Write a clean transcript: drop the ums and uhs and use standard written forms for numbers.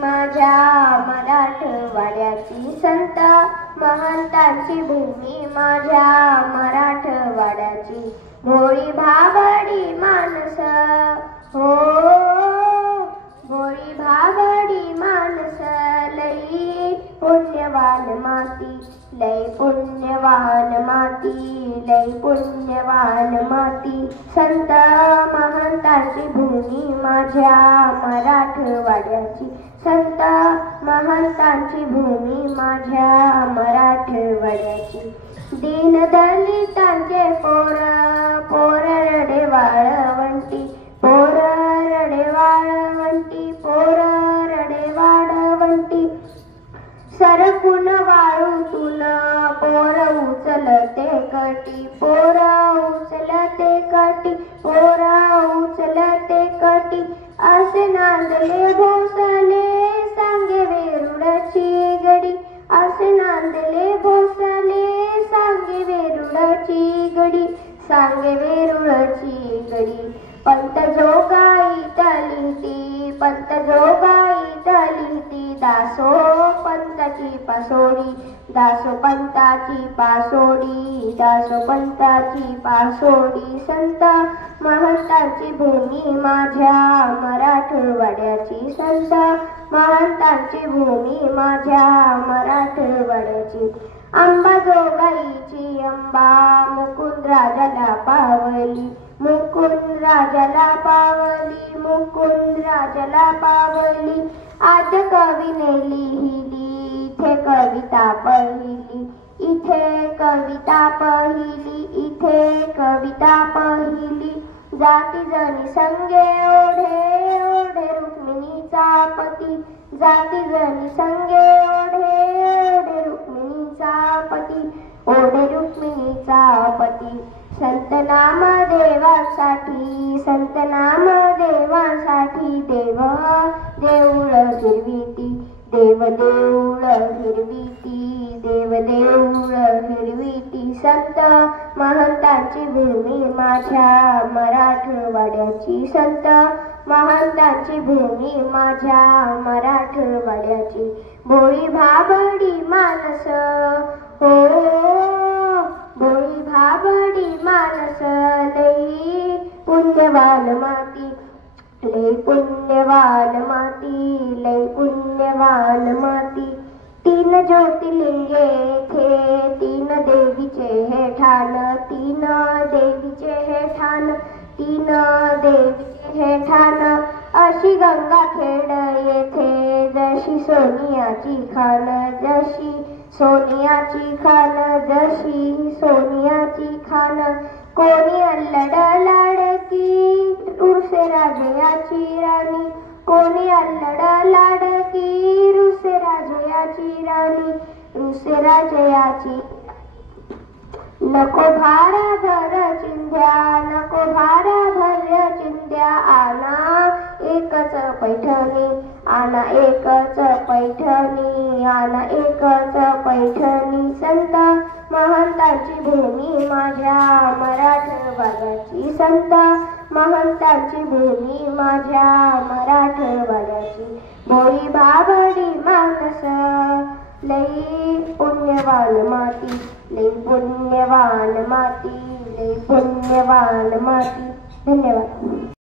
माझ्या मराठवाड्याची, संत महंतांची भूमी माझ्या मराठवाड्याची. भोळी भाबडी माणस हो, भोळी भाबडी माणस, लई पुण्यवान माती, लई पुण्यवान माती, लई पुण्यवान माती. संत महंतांची भूमी माझ्या मराठवाड्याची, संत महंतांची भूमी माझ्या मराठवाड्याची. दीनदलितांचे पोर, पोर रडे वाळवंटी, पोर रडे वाळवंटी, पोर रडे वाळवंटी. सरकून वाळूतून पोर उचलते कटी, पोर उचलते कटी, पोर उचलते कटी. असे नांदले भोसले सांगे वेरुळची गडी, असे नांदले भोसले सांगे वेरुळची गडी, सांगे वेरुळची गडी. पंत जोगाई तलिती, पंत जोगाई तलिती, दासो पंताची पासोडी, दासो पंताची पासोडी, दासो पंताची पासोडी. संत महंतांची भूमी माझ्या मराठवाड्याची, संत महंतांची भूमी माझ्या मराठवाड्याची. अंबाजोगाईची अंबा मुकुंद राजाला पावली, मुकुंद राजाला पावली, मुकुंद राजाला पावली. आद्य कवीने लिहिली इथे कविता पहिली, इथे कविता पहिली, इथे कविता पहिली. जाती जणी संगे ओढे ओढे रुक्मिणीचा पती, जाती जणी संगे ओढे ओढे रुक्मिणीचा पती, ओढे रुक्मिणीचा पती. संत नाम देवासाठी, संत नाम देवासाठी, देव देऊळ हिरविती, देव देऊळ हिरविती, देव देऊळ हिरविती. संत महंतांची भूमी माझ्या मराठवाड्याची, संत महंतांची भूमी माझ्या मराठवाड्याची. भोळी भाबडी माणस हो, भोळी भाबडी माणस, लई पुण्यवान माती, लई पुण्यवान माती, लई पुण्यवान माती. तीन ज्योतिर्लिंगे थे, तीन देवीचे हे ठाण, तीन देवीचे हे ठाण, तीन देवीचे हे ठाण. अशी गंगाखेड येथे जशी सोनियाची खाण, जशी सोनियाची खाण, जशी सोनियाची खाण. कोणी अल्लड लाडकी रुसे राजयाची राणी, कोणी अल्लड लाडकी रुसे राजयाची राणी, रुसे राजयाची. नको भारा भर चिंध्या, नको भारा भर चिंध्या. आना एकच पैठणी, आना एकच पैठणी, आना एकच पैठणी. संत महंतांची भूमी माझ्या मराठवाड्याची, संत महंतांची भूमी माझ्या मराठवाड्याची. भोळी भाबडी माणस, लई पुण्यवान माती, लई पुण्यवान माती, लई पुण्यवान माती. धन्यवाद.